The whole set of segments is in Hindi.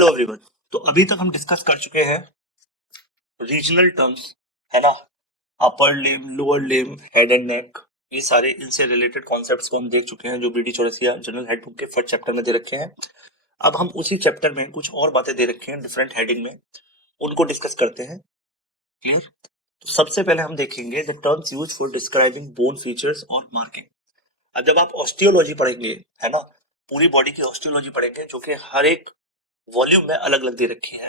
Hello everyone. तो अभी तक हम डिस्कस कर चुके हैं रीजनल टर्म्स, है ना। Upper limb, lower limb, head and neck, ये सारे इनसे रिलेटेड कॉन्सेप्ट्स को हम देख चुके हैं जो BD Chaurasia general head book के फर्स्ट चैप्टर में दे रखे हैं। अब हम उसी चैप्टर में कुछ और बातें दे रखे हैं डिफरेंट हेडिंग में, उनको डिस्कस करते हैं। क्लियर? तो सबसे पहले हम देखेंगे the terms used for describing bone features और मार्किंग। अब जब आप ऑस्टियोलॉजी पढ़ेंगे, है ना, पूरी बॉडी की ऑस्टियोलॉजी पढ़ेंगे जो कि हर एक वॉल्यूम में अलग अलग दे रखी है।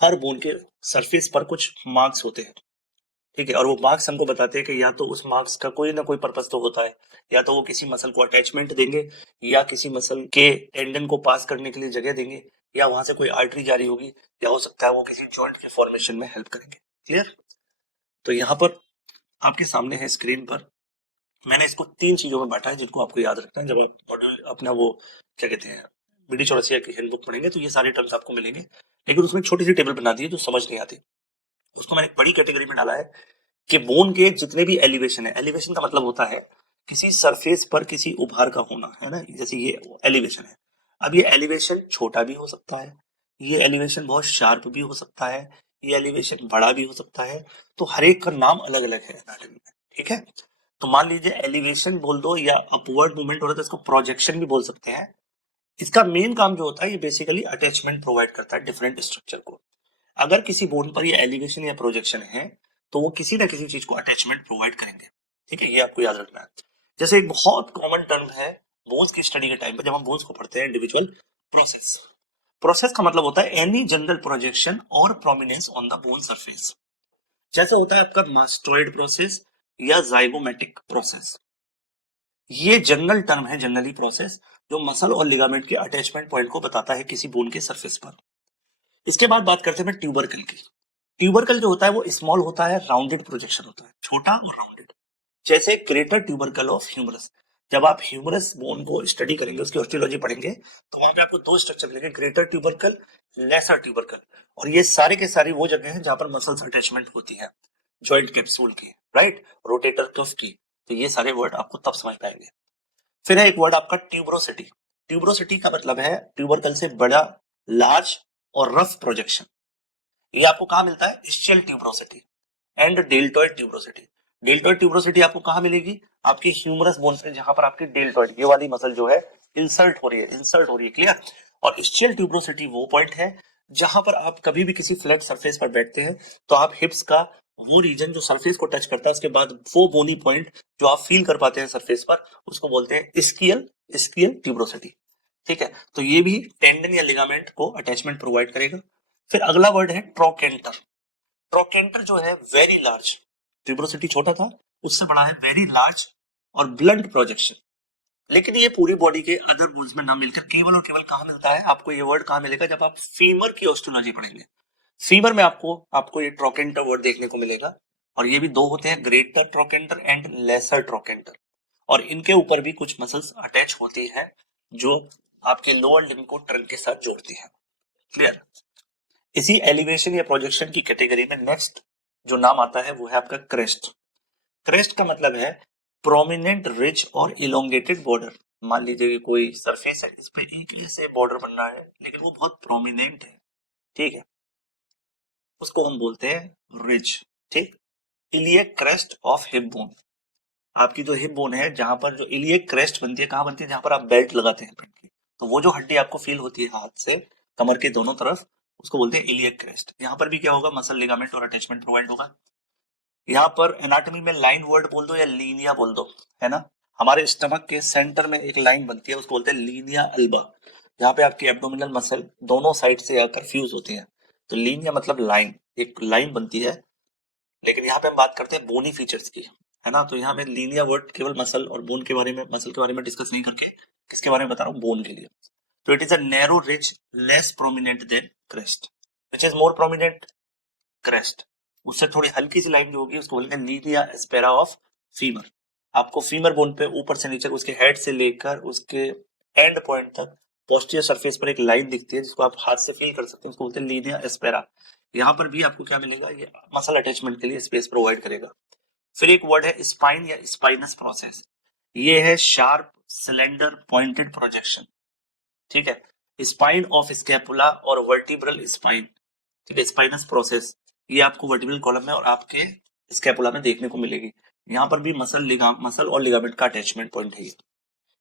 हर बोन के सरफेस पर कुछ मार्क्स होते हैं, ठीक है, और वो मार्क्स हमको बताते हैं कि या तो उस मार्क्स का कोई ना कोई पर्पस तो होता है, या तो वो किसी मसल को अटैचमेंट देंगे, या किसी मसल के टेंडन को पास करने के लिए जगह देंगे, या वहां से कोई आर्टरी जारी होगी, या हो सकता है वो किसी जॉइंट के फॉर्मेशन में हेल्प करेंगे। क्लियर? तो यहाँ पर आपके सामने है स्क्रीन पर, मैंने इसको 3 चीजों में बांटा है जिनको आपको याद रखना है जब आप मॉड्यूल अपना वो क्या कहते हैं बीडी चौरसिया की हैंडबुक पढ़ेंगे। तो ये सारे टर्म्स आपको मिलेंगे, लेकिन उसमें छोटी सी टेबल बना दी है जो समझ नहीं आती। उसको मैंने एक बड़ी कैटेगरी में डाला है कि बोन के जितने भी एलिवेशन है, एलिवेशन का मतलब होता है किसी सरफेस पर किसी उभार का होना, है ना। जैसे ये एलिवेशन है, अब ये एलिवेशन छोटा भी हो सकता है, ये एलिवेशन बहुत शार्प भी हो सकता है, ये एलिवेशन बड़ा भी हो सकता है। तो हर एक का नाम अलग अलग है एनाटॉमी में, ठीक है। तो मान लीजिए एलिवेशन बोल दो या अपवर्ड मूवमेंट हो रहा है तो इसको प्रोजेक्शन भी बोल सकते हैं। इसका मेन काम जो होता है ये बेसिकली अटैचमेंट प्रोवाइड करता है डिफरेंट स्ट्रक्चर को। अगर किसी बोन पर ये एलिवेशन या प्रोजेक्शन है तो वो किसी ना किसी चीज को अटैचमेंट प्रोवाइड करेंगे, ठीक है, ये आपको याद रखना है। जैसे एक बहुत कॉमन टर्म है बोन्स की स्टडी के टाइम पर, जब हम बोन्स को पढ़ते हैं, इंडिविजुअल प्रोसेस। प्रोसेस का मतलब होता है एनी जनरल प्रोजेक्शन और prominence on the bone surface. जैसे होता है आपका मास्टोइड प्रोसेस या जाइगोमेटिक प्रोसेस, ये जनरल टर्म है, जनरली प्रोसेस, जो मसल और लिगामेंट के अटैचमेंट पॉइंट को बताता है किसी बोन के सरफेस पर। इसके बाद बात करते हैं ट्यूबरकल की। ट्यूबरकल जो होता है वो स्मॉल होता है, राउंडेड प्रोजेक्शन होता है, छोटा और राउंडेड। जैसे ग्रेटर ट्यूबरकल ऑफ ह्यूमरस। जब आप ह्यूमरस बोन को स्टडी करेंगे, उसकी ऑस्टियोलॉजी पढ़ेंगे, तो वहां पे आपको 2 स्ट्रक्चर मिलेंगे, ग्रेटर ट्यूबरकल, लेसर ट्यूबरकल। और ये सारे के सारी वो जगह हैं जहां पर मसल्स अटैचमेंट होती है, जॉइंट कैप्सूल की, राइट, रोटेटर कफ की। तो ये सारे वर्ड आपको तब समझ पाएंगे। फिर है एक वर्ड आपका ट्यूबरोसिटी। ट्यूबरोसिटी का मतलब है ट्यूबरकल से बड़ा, लार्ज और रफ प्रोजेक्शन। ये आपको कहां मिलता है? Ischial tuberosity and deltoid tuberosity. Deltoid tuberosity आपको कहां मिलेगी? आपकी ह्यूमरस बोन में, जहां पर आपकी डेल्टॉइड ये वाली मसल जो है इंसर्ट हो रही है, इंसर्ट हो रही है। क्लियर? और इस्चियल ट्यूबरोसिटी वो पॉइंट है जहां पर आप कभी भी किसी फ्लैट सरफेस पर बैठते हैं तो आप हिप्स का वो रीजन जो सरफेस को टच करता है, उसके बाद वो बोनी पॉइंट जो आप फील कर पाते हैं सरफेस पर, उसको बोलते हैं इस्कियल, इस्कियल ट्यूबरोसिटी। ठीक है, तो ये भी टेंडन या लिगामेंट को अटैचमेंट प्रोवाइड करेगा। फिर अगला वर्ड है ट्रोकेंटर। ट्रोकेंटर जो है वेरी लार्ज, ट्यूबरोसिटी छोटा था, उससे बड़ा है, वेरी लार्ज और ब्लंट प्रोजेक्शन। लेकिन ये पूरी बॉडी के अदर बोन्स में ना मिलकर केवल और केवल कहां मिलता है? आपको ये वर्ड कहां मिलेगा? जब आप फीमर की ऑस्टियोलॉजी पढ़ेंगे, फीमर में आपको ये ट्रोकेंटर वर्ड देखने को मिलेगा। और ये भी 2 होते हैं, greater trochanter and lesser trochanter. और इनके ऊपर भी कुछ मसल्स अटैच होती है जो आपके लोअर लिम्ब को ट्रंक के साथ जोड़ती है। क्लियर? इसी एलिवेशन या प्रोजेक्शन की कैटेगरी में नेक्स्ट जो नाम आता है वो है आपका क्रेस्ट। क्रेस्ट का मतलब है प्रोमिनेंट रिज और इलोंगेटेड बॉर्डर। मान लीजिए कि कोई सरफेस है, इस पे एक ऐसे बॉर्डर बन रहा है लेकिन वो बहुत प्रोमिनेंट है, ठीक है, उसको हम बोलते हैं रिज। ठीक? Iliac crest of hip bone. आपकी जो हिप बोन है, जहां पर जो इलियक क्रेस्ट बनती है, कहां बनती है? जहां पर आप बेल्ट लगाते हैं पेट की। तो वो जो हड्डी आपको फील होती है हाथ से कमर के दोनों तरफ, उसको बोलते हैं इलियक क्रेस्ट। यहाँ पर भी क्या होगा? मसल, लिगामेंट और अटैचमेंट प्रोवाइड होगा। यहाँ पर एनाटॉमी में लाइन वर्ड बोल दो या लीनिया बोल दो, है ना। हमारे स्टमक के सेंटर में एक लाइन बनती है, उसको बोलते हैं लीनिया अल्बा, जहाँ पे आपकी एब्डोमिनल मसल दोनों साइड से आकर फ्यूज होती है। तो लीनिया मतलब लाइन, एक लाइन बनती है। लेकिन यहाँ पे हम बात करते हैं बोनी फीचर्स की, है ना। तो यहाँ पे लीनिया वर्ड केवल मसल और बोन के बारे में, मसल के बारे में डिस्कस नहीं करके किसके बारे में बता रहा हूँ? बोन के लिए। तो it is a narrow ridge less prominent than crest, which is more prominent crest. उससे थोड़ी हल्की सी लाइन जो होगी उसको बोलेंगे लीनिया एस्पेरा ऑफ फीमर। आपको फीमर बोन पे ऊपर से नीचे, उसके हेड से लेकर उसके एंड पॉइंट तक पोस्टीरियर सरफेस पर एक लाइन दिखती है जिसको आप हाथ से फील कर सकते हैं, उसको बोलते हैं लीनिया एस्पेरा। यहाँ पर भी आपको क्या मिलेगा? ये मसल अटैचमेंट के लिए स्पेस प्रोवाइड करेगा। फिर एक वर्ड है स्पाइन या स्पाइनस प्रोसेस। ये है शार्प, सिलेंडर, पॉइंटेड प्रोजेक्शन। ठीक है, स्पाइन ऑफ स्कैपुला और वर्टिब्रल स्पाइन, ठीक है, स्पाइनस प्रोसेस, ये आपको वर्टिब्रल कॉलम में और आपके स्कैपुला में देखने को मिलेगी। यहाँ पर भी मसल और लिगामेंट का अटैचमेंट पॉइंट है ये।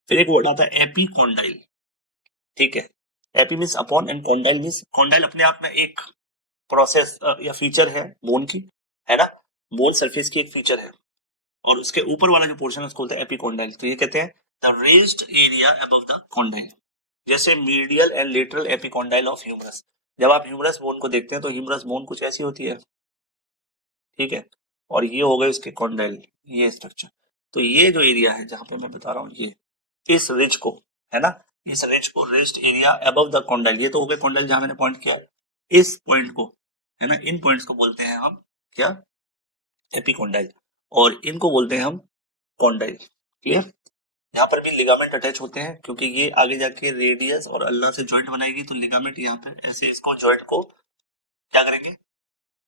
फिर एक वर्ड आता है एपीकॉन्डाइल, ठीक है, AP means upon and condyle means, condyle अपने आप में एक प्रोसेस या फीचर है बोन की, है ना, बोन सरफेस की एक फीचर है, और उसके ऊपर वाला जो पोर्शन है उसको बोलते हैं एपीकॉन्डाइल। तो ये कहते हैं the raised area above the condyle, जैसे medial and lateral epicondyle of humerus. जब आप ह्यूमरस बोन को देखते हैं तो ह्यूमरस बोन कुछ ऐसी होती है, ठीक है, और ये हो गए इसके कॉन्डाइल, ये स्ट्रक्चर। तो ये जो एरिया है जहां पे मैं बता रहा हूँ, ये इस रिज को, है ना, इस रिज को rest area above the condyle, ये तो हो गए कॉन्डाइल जहां मैंने पॉइंट किया, इस पॉइंट को, है ना, इन पॉइंट्स को बोलते हैं हम क्या, एपीकॉन्डाइल, और इनको बोलते हैं हम कॉन्डाइल। क्लियर। यहाँ पर भी लिगामेंट अटैच होते हैं क्योंकि ये आगे जाके रेडियस और अल्ना से जॉइंट बनाएगी, तो लिगामेंट यहाँ पे ऐसे इसको जॉइंट को क्या करेंगे,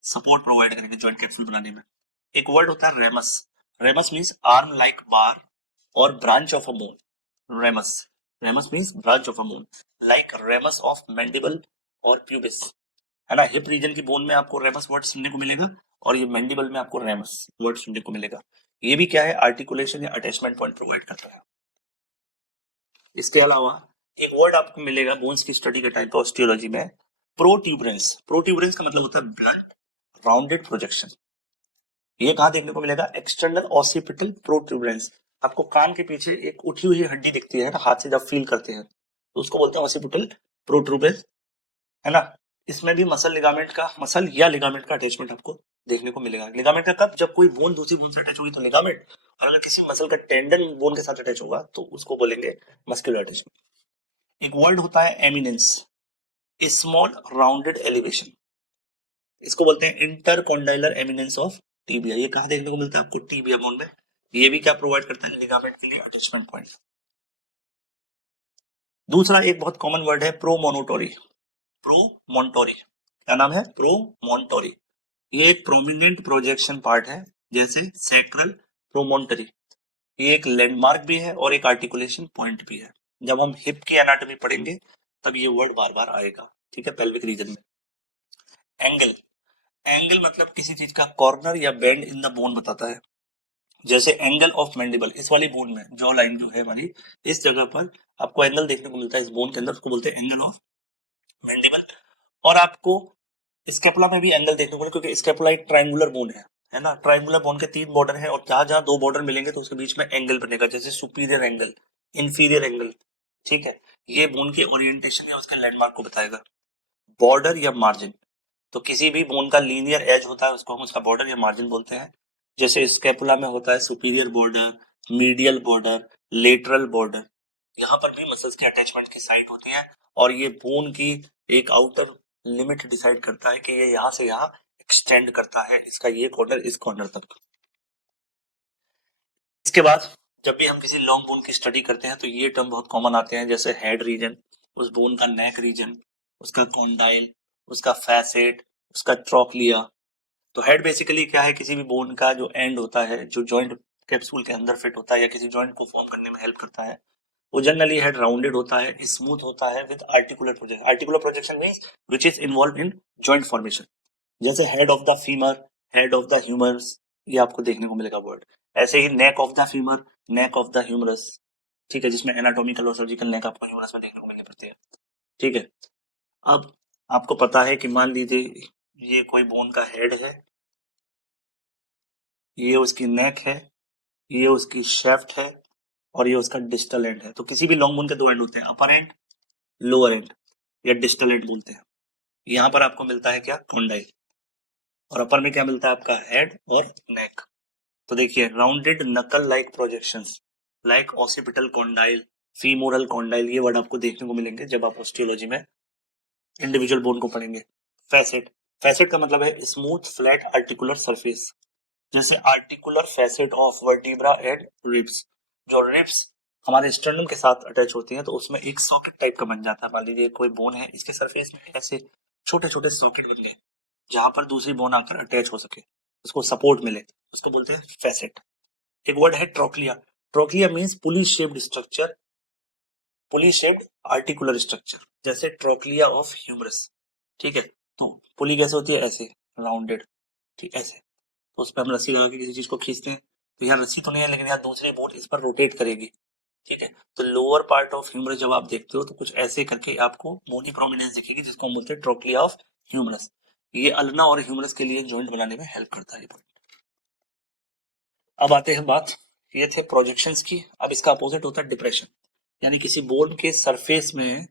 सपोर्ट प्रोवाइड करेंगे जॉइंट कैप्सूल बनाने में। एक वर्ड होता है ramus, ramus means arm like bar और branch of a bone. Ramus, ramus means branch of a bone, like ramus of mandible और प्यूबिस, है ना, हिप रीजन की बोन में आपको रेमस वर्ड सुनने को मिलेगा, और ये मैंडिबल में आपको रेमस वर्ड सुनने को मिलेगा। ये भी क्या है, आर्टिकुलेशन या अटैचमेंट पॉइंट प्रोवाइड करता है। इसके अलावा एक वर्ड आपको मिलेगा बोन्स की स्टडी के टाइम पे ऑस्टियोलॉजी में, प्रोट्यूबरेंस। प्रोट्यूबरेंस का मतलब होता है ब्लंट राउंडेड प्रोजेक्शन। ये कहाँ देखने को मिलेगा, एक्सटर्नल ऑसिपिटल प्रोट्यूबरेंस। आपको कान के पीछे एक उठी हुई हड्डी दिखती है ना, हाथ से जब फील करते हैं तो उसको बोलते हैं ऑसिपिटल प्रोट्रूबरेंस, है ना। इसमें भी मसल लिगामेंट का, मसल या लिगामेंट का अटैचमेंट आपको देखने को मिलेगा। लिगामेंट का कब, जब कोई बोन दूसरी बोन से अटैच होगी तो लिगामेंट, और अगर किसी मसल का टेंडन बोन के साथ अटैच होगा तो उसको बोलेंगे मस्कुलर अटैचमेंट। एक वर्ड होता है एमिनेंस, स्मॉल राउंडेड एलिवेशन, इसको बोलते हैं इंटरकॉन्डाइलर एमिनेंस ऑफ टीबिया। ये कहाँ देखने को मिलता है आपको, टीबिया बोन में। ये भी क्या प्रोवाइड करता है, लिगामेंट के लिए अटैचमेंट पॉइंट। दूसरा एक बहुत कॉमन वर्ड है प्रोमोनोटोरी, प्रोमोन्टोरी, क्या नाम है, प्रोमोन्टोरी। ये एक प्रोमिनेंट प्रोजेक्शन पार्ट है, जैसे सैक्रल प्रोमोन्टरी। ये एक लैंडमार्क भी है और एक आर्टिकुलेशन पॉइंट भी है। जब हम हिप की एनाटॉमी पढ़ेंगे तब ये वर्ड बार बार आएगा, ठीक है, पेल्विक रीजन में। एंगल, एंगल मतलब किसी चीज का कॉर्नर या बेंड इन द बोन बताता है, जैसे एंगल ऑफ मैंडिबल, इस वाली बोन में जॉ लाइन जो है हमारी, इस जगह पर आपको एंगल देखने को मिलता है, इस बोन के अंदर, उसको बोलते हैं एंगल ऑफ मैंडिबल। और आपको स्कैपुला में भी एंगल देखने को मिलेगा क्योंकि स्कैपुला एक ट्रायंगुलर बोन है ना, ट्रायंगुलर बोन के 3 बॉर्डर हैं और जहां जहां 2 बॉर्डर मिलेंगे तो उसके बीच में एंगल बनेगा, जैसे सुपीरियर एंगल, इंफीरियर एंगल, ठीक है। ये बोन के ओरिएंटेशन या उसके लैंडमार्क को बताएगा। बॉर्डर या मार्जिन, तो किसी भी बोन का लीनियर एज होता है उसको हम उसका बॉर्डर या मार्जिन बोलते हैं। जैसे स्कैपुला में होता है superior border, medial border, lateral border. यहाँ पर भी मसल्स के अटैचमेंट की साइट होती है, और ये बोन की एक आउटर लिमिट डिसाइड करता है कि ये यहाँ से यहाँ एक्सटेंड करता है, इसका ये कॉर्नर इस कॉर्नर तक। इसके बाद जब भी हम किसी लॉन्ग बोन की स्टडी करते हैं तो ये टर्म बहुत कॉमन आते हैं, जैसे हेड रीजन, उस बोन का नेक रीजन, उसका कॉन्डाइल, उसका फैसेट, उसका ट्रोक्लिया। तो हेड बेसिकली क्या है, किसी भी बोन का जो एंड होता है, जो जॉइंट कैप्सूल के अंदर फिट होता है या किसी जॉइंट को फॉर्म करने में हेल्प करता है, वो जनरली हेड राउंडेड होता है, स्मूथ होता है with articular projection. Articular projection means which is involve in joint formation, जैसे head of the femur, head of the humerus, ये आपको देखने को मिलेगा वर्ड। ऐसे ही neck of the femur, neck of the humerus, ठीक है, जिसमें एनाटॉमिकल और सर्जिकल नेक आपको ह्यूमरस में देखने को मिलने पड़ते हैं, ठीक है। अब आपको पता है कि मान लीजिए ये कोई बोन का हेड है, ये उसकी नेक है, ये उसकी शेफ्ट है, और ये उसका डिस्टल एंड है। तो किसी भी लॉन्ग बोन के 2 एंड होते हैं, अपर एंड, लोअर एंड, या डिस्टल एंड बोलते हैं। यहाँ पर आपको मिलता है क्या, कॉन्डाइल, और अपर में क्या मिलता है आपका, हेड और नेक। तो देखिए राउंडेड नकल like projections like occipital condyle, femoral condyle, ये वर्ड आपको देखने को मिलेंगे जब आप ऑस्टियोलॉजी में इंडिविजुअल बोन को पढ़ेंगे। फैसेट, फैसेट का मतलब है स्मूथ फ्लैट आर्टिकुलर सरफेस, जैसे articular facet of vertebra and ribs. जो रिब्स हमारे स्टर्नम के साथ अटैच होती हैं तो उसमें एक सॉकेट टाइप का बन जाता है। मान लीजिए कोई बोन है, इसके सरफेस में ऐसे छोटे छोटे सॉकेट बन गए जहां पर दूसरी बोन आकर अटैच हो सके, उसको सपोर्ट मिले, उसको बोलते हैं फैसेट। एक वर्ड है ट्रोक्लिया, ट्रोक्लिया मींस पुली शेप्ड स्ट्रक्चर पुली शेप्ड आर्टिकुलर स्ट्रक्चर, जैसे ट्रोक्लिया ऑफ ह्यूमरस। ठीक है, तो पुली कैसे होती है, ऐसे राउंडेड, ठीक ऐसे, तो उस पर हम रस्सी लगा के किसी चीज को खींचते हैं, तो यहाँ रस्सी तो नहीं है लेकिन यहाँ दूसरी बोट इस पर रोटेट करेगी। ठीक है, तो लोअर पार्ट ऑफ ह्यूमरस जब आप देखते हो तो कुछ ऐसे करके आपको मोनी प्रोमिनेंस दिखेगी, जिसको हम बोलते हैं ट्रोक्लिया ऑफ ह्यूमरस। ये अल्ना और ह्यूमरस के लिए जॉइंट बनाने में हेल्प करता है। अब आते हैं बात, ये थे प्रोजेक्शंस की। अब इसका अपोजिट होता है डिप्रेशन, यानी किसी बोन के सरफेस में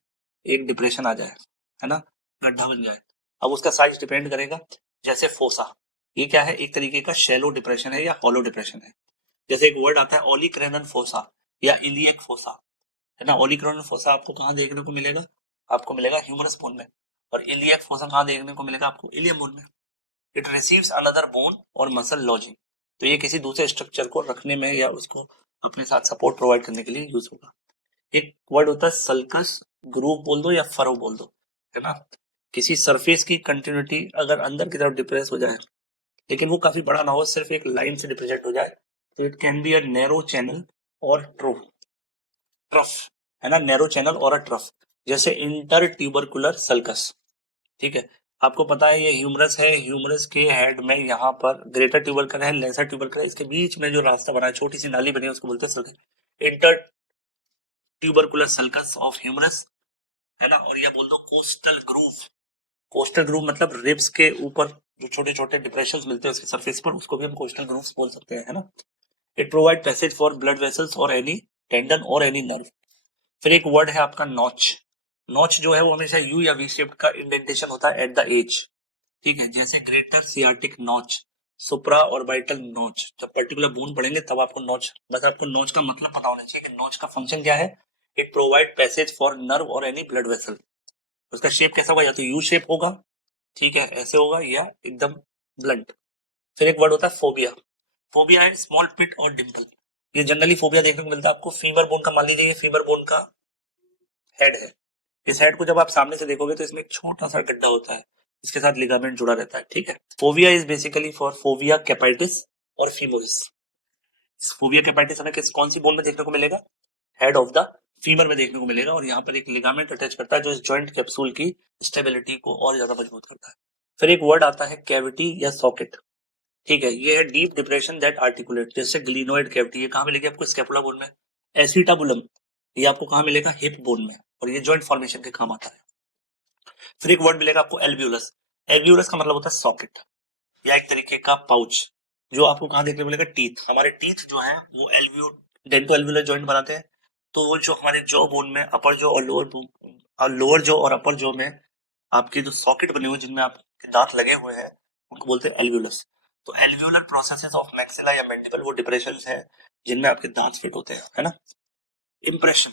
एक डिप्रेशन आ जाए, है ना, गड्ढा बन जाए। अब उसका साइज डिपेंड करेगा, जैसे फोसा, ये क्या है, एक तरीके का शैलो डिप्रेशन है या हॉलो डिप्रेशन है। जैसे एक वर्ड आता है ओलिक्रैनल फोसा या इलियक फोसा, है ना। ओलिक्रैनल फोसा आपको कहाँ देखने को मिलेगा, आपको मिलेगा ह्यूमरस बोन में, और इलियक फोसा कहाँ देखने को मिलेगा आपको, इलियम बोन में। इट रिसीव्स अनदर बोन और मसल लॉजिंग, तो ये किसी दूसरे स्ट्रक्चर को रखने में या उसको अपने साथ सपोर्ट प्रोवाइड करने के लिए यूज होगा। एक वर्ड होता है सल्कस, ग्रूव बोल दो या फरो बोल दो, है ना। किसी सरफेस की कंटिन्यूटी अगर अंदर की तरफ डिप्रेस हो जाए, लेकिन वो काफी बड़ा ना हो, सिर्फ एक लाइन से रिप्रेजेंट हो जाए, तो it can be a narrow channel और ट्रफ, है ना, नैरो चैनल और अ ट्रफ, जैसे इंटर ट्यूबरकुलर सल्कस। ठीक है, आपको पता है ये ह्यूमरस है, ह्यूमरस के हेड में यहाँ पर ग्रेटर ट्यूबरकल है, लेसर ट्यूबरकल है, इसके बीच में जो रास्ता बना है, छोटी सी नाली बनी है, उसको बोलते हैं sulcus, intertubercular sulcus of humerus, है ना। और या बोल दो कोस्टल ग्रूव, कोस्टल ग्रूव मतलब रिब्स के ऊपर जो छोटे छोटे डिप्रेशंस मिलते हैं उसके सरफेस पर, उसको भी हम कोस्टल ग्रूव्स बोल सकते हैं, है ना। It provide passage for blood vessels और एनी टेंडन और एनी नर्व। फिर एक वर्ड है आपका नॉच। नॉच जो है वो हमेशा यू या वी शेप का इंडेंटेशन होता है एट द एज। ठीक है, जैसे ग्रेटर सियाटिक नॉच, सुप्रा ऑर्बिटल नॉच। जब पर्टिकुलर बोन पढ़ेंगे तब आपको नॉच, बस आपको नॉच का मतलब पता होना चाहिए कि नॉच का फंक्शन क्या है। It provide passage for nerve और एनी ब्लड वेसल। उसका शेप कैसा होगा, या तो यू शेप होगा, ठीक है ऐसे होगा, या एकदम ब्लंट। फिर एक वर्ड होता है फोबिया। फोबिया है स्मॉल पिट और डिम्पल। ये जनरली फोबिया देखने को मिलता है आपको फीमर बोन का, मान लीजिए फीमर बोन का हेड है, इस हेड को जब आप सामने से देखोगे तो इसमें एक छोटा सा गड्ढा होता है, इसके साथ लिगामेंट जुड़ा रहता है। ठीक है, fovea is basically for fovea capitis और फीमोरिस। फोबिया कैपाइटिस हमें कौन सी बोन में देखने को मिलेगा, हेड ऑफ द फीमर में देखने को मिलेगा, और यहाँ पर एक लिगामेंट अटैच करता है जो इस जॉइंट कैप्सूल की स्टेबिलिटी को और ज्यादा मजबूत करता है। फिर एक वर्ड आता है कैविटी या सॉकेट। ठीक है, ये है डीप डिप्रेशन दैट आर्टिकुलेट, जैसे ग्लिनोइड कैविटी, ये कहाँ मिलेगी आपको, स्कैपुला बोन में। एसिटाबुलम, ये आपको कहाँ मिलेगा, हिप बोन में, और ये जॉइंट फॉर्मेशन के काम आता है। फिर एक वर्ड मिलेगा आपको एल्व्यूलस। एल्व्यूलस का मतलब होता है सॉकेट या एक तरीके का पाउच, जो आपको कहाँ देखने को मिलेगा, टीथ। हमारे टीथ जो है वो एल्व्यू डेंटो एल्व्यूलर जॉइंट बनाते हैं, तो वो जो हमारे जॉ बोन में अपर जॉ और लोअर जॉ और अपर जॉ में आपकी जो सॉकेट बने हुए जिनमें आपके दांत लगे हुए हैं, उनको बोलते हैं एल्व्यूलस। तो एल्व्यूलर प्रोसेसेस ऑफ मैक्सिला या मैंडिबल वो डिप्रेशन है जिनमें आपके दांत फिट होते हैं, है ना। Impression,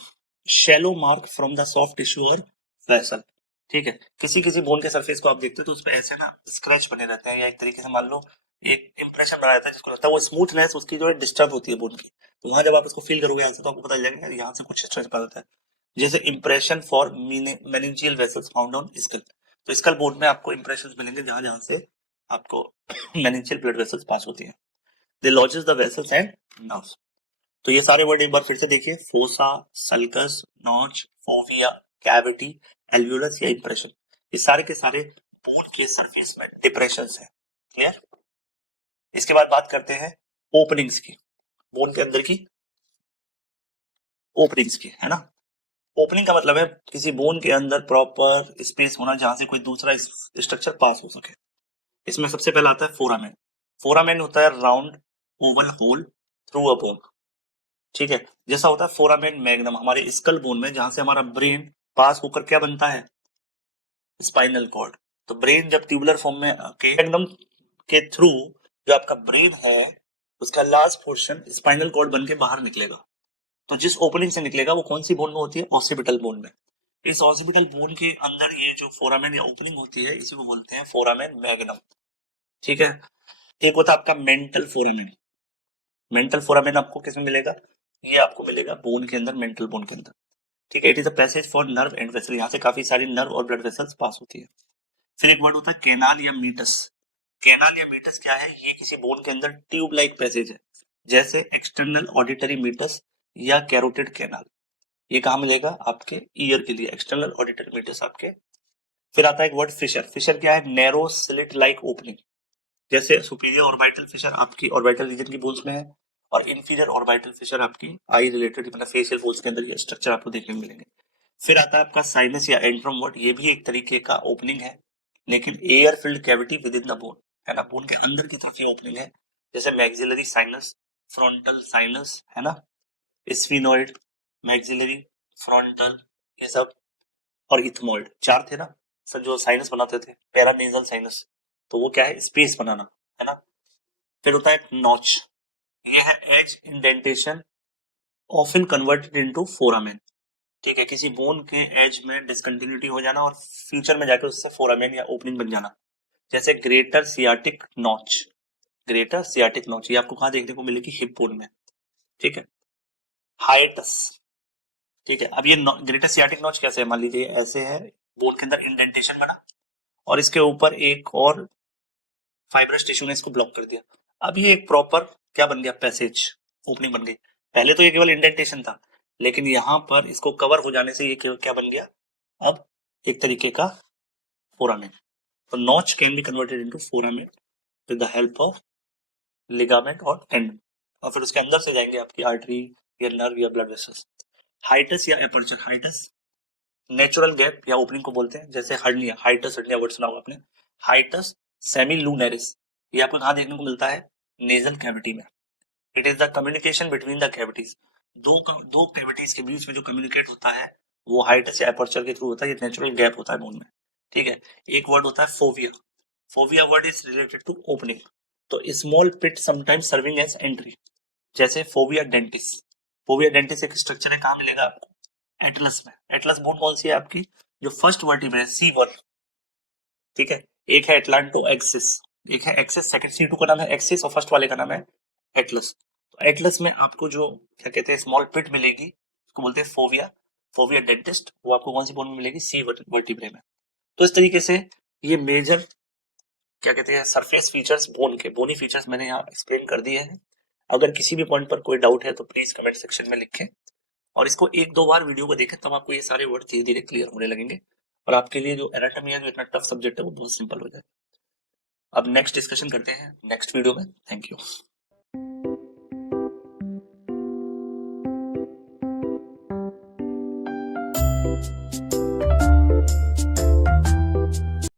shallow mark from the soft tissue और वेसल। ठीक है, किसी किसी बोन के सरफेस को आप देखते हो तो उस पर ऐसे ना स्क्रैच बने रहते हैं, या एक तरीके से मान लो एक इंप्रेशन बना रहता है, जिसको लगता है वो स्मूथनेस उसकी जो है डिस्टर्ब होती है बोन की, तो वहां जब आप इसको फील करोगे ऐसे तो आपको पता चलेगा यार यहाँ से कुछ स्ट्रेच बना रहता है। जैसे impression for meningeal vessels found on skull, तो स्कल बोन में आपको इंप्रेशन मिलेंगे जहां जहां से आपको मेनिंजियल ब्लड वेसल्स पास होती है। They lodges the vessels and nerves. तो ये सारे वर्ड एक बार फिर से देखिए, fossa, sulcus, notch, fovea, cavity, alveolus या इंप्रेशन, ये सारे के सारे बोन के सरफेस में डिप्रेशन है। क्लियर। इसके बाद बात करते हैं ओपनिंग्स की, बोन के अंदर की ओपनिंग्स की, है ना। ओपनिंग का मतलब है किसी बोन के अंदर प्रॉपर स्पेस होना जहां से कोई दूसरा स्ट्रक्चर पास हो सके। इसमें सबसे पहला आता है फोरामेन। फोरामेन होता है round oval hole through a bone. ठीक है, जैसा होता है फोरामेन मैग्नम हमारे स्कल बोन में, जहां से हमारा ब्रेन पास होकर क्या बनता है, स्पाइनल कॉर्ड। तो ब्रेन जब ट्यूबुलर फॉर्म में के मैग्नम के थ्रू जो आपका ब्रेन है उसका लास्ट पोर्शन स्पाइनल कॉर्ड बन के बाहर निकलेगा। तो जिस ओपनिंग से निकलेगा वो कौन सी बोन में होती है, ऑसिपिटल बोन में। इस ऑसिपिटल बोन के अंदर ये जो फोरामेन या ओपनिंग होती है इसी को बोलते हैं फोरामेन मैग्नम। ठीक है, एक होता है आपका मेंटल फोरामेन। मेंटल फोरामेन आपको किसमें मिलेगा, ये आपको मिलेगा बोन के अंदर, मेंटल बोन के अंदर। ठीक है, it is a passage for nerve and vessel, यहाँ से काफी सारी नर्व और ब्लड वेसल्स पास होती है। फिर एक वर्ड होता है कैनाल या मीटस। कैनाल या मीटस क्या है, ये किसी बोन के अंदर ट्यूब लाइक पैसेज है, जैसे एक्सटर्नल ऑडिटरी मीटस या कैरोटिड कैनाल। ये कहाँ मिलेगा? आपके ईयर के लिए, एक्सटर्नल ऑडिटर मीटर्स आपके। फिर आता है एक वर्ड फिशर। फिशर क्या है? Narrow slit like opening. जैसे सुपीरियर ऑर्बिटल फिशर आपकी ऑर्बिटल रीजन की बोन्स में है, और इंफीरियर ऑर्बिटल फिशर आपकी आई रिलेटेड मतलब फेशियल बोन्स के अंदर ये स्ट्रक्चर आपको देखने को मिलेंगे। फिर आता है आपका साइनस या एंट्रम वर्ड। ये भी एक तरीके का ओपनिंग है, लेकिन air filled cavity with in the bone, है ना, बोन के अंदर की तरफ ये ओपनिंग है। जैसे मैक्सिलरी साइनस, फ्रंटल साइनस, है ना, स्फिनोइड, मैक्सिलरी, फ्रंटल, ये सब, और इथमोइड, चार थे ना सर जो साइनस बनाते थे, पैरानेजल साइनस, तो वो क्या है? स्पेस बनाना, है ना। फिर होता है नॉच। ये है edge indentation often converted into foramen. ठीक है, किसी बोन के एज में डिसकंटिन्यूटी हो जाना और फ्यूचर में जाकर उससे फोरामेन या ओपनिंग बन जाना। जैसे greater sciatic notch. Greater sciatic notch ये आपको कहाँ देखने को मिलेगी? हिप बोन में। ठीक है। हाइटस। ठीक है, अब ये ग्रेटर सियाटिक नॉच कैसे है? मान लीजिए ऐसे है, बोन के अंदर इंडेंटेशन बना और इसके ऊपर एक और फाइब्रस टिश्यू ने इसको ब्लॉक कर दिया। अब ये एक प्रॉपर क्या बन गया? पैसेज, ओपनिंग बन गई। पहले तो ये केवल इंडेंटेशन था, लेकिन यहां पर इसको कवर हो जाने से ये क्या बन गया? अब एक तरीके का फोरामेन। तो notch can be converted into foramen with the help of ligament और टेंडन, और फिर उसके अंदर से जाएंगे आपकी आर्टरी या नर्व या ब्लड वेसल्स। हाइटस या एपर्चर। हाइटस नेचुरल गैप या ओपनिंग को बोलते हैं, जैसे हर्निया, हाइटस हर्निया वर्ड सुना होगा आपने। हाइटस सेमिलूनेरिस ये आपको कहाँ देखने को मिलता है? नेजल कैविटी में। It is the communication between the cavities. दो कैविटीज के बीच में जो कम्युनिकेट होता है वो हाइटस या एपर्चर के थ्रू होता है। ये नेचुरल गैप होता है बोन में। ठीक है। एक वर्ड होता है fovea. Fovea word is related to opening. तो small pit sometimes serving as entry, जैसे फोविया डेंटिस। फोविया डेंटिस एक स्ट्रक्चर है, कहाँ मिलेगा आपको? एटलस में। एटलस बोन कौन सी है आपकी? जो फर्स्ट वर्टिब्रा है, C1। ठीक है। एक है एटलांटो एक्सिस, एक है एक्सिस, सेकंड C2 का नाम है एक्सिस और फर्स्ट वाले का नाम है एटलस। तो एटलस में आपको जो क्या कहते हैं स्मॉल पिट मिलेगी, उसको बोलते हैं फोविया। फोविया डेंटिस्ट, वो आपको कौन सी बोन में मिलेगी? C वर्टिब्रे में। तो इस तरीके से ये मेजर क्या कहते हैं सरफेस फीचर्स बोन के, बोनी फीचर्स मैंने यहाँ एक्सप्लेन कर दिए हैं। अगर किसी भी पॉइंट पर कोई डाउट है तो प्लीज कमेंट सेक्शन में लिखें, और इसको एक दो बार वीडियो को देखें, तब आपको ये सारे वर्ड धीरे धीरे क्लियर होने लगेंगे, और आपके लिए जो एनाटॉमी है, जो इतना टफ सब्जेक्ट है, वो बहुत सिंपल हो जाएगा। अब नेक्स्ट डिस्कशन करते हैं नेक्स्ट वीडियो में। Thank you.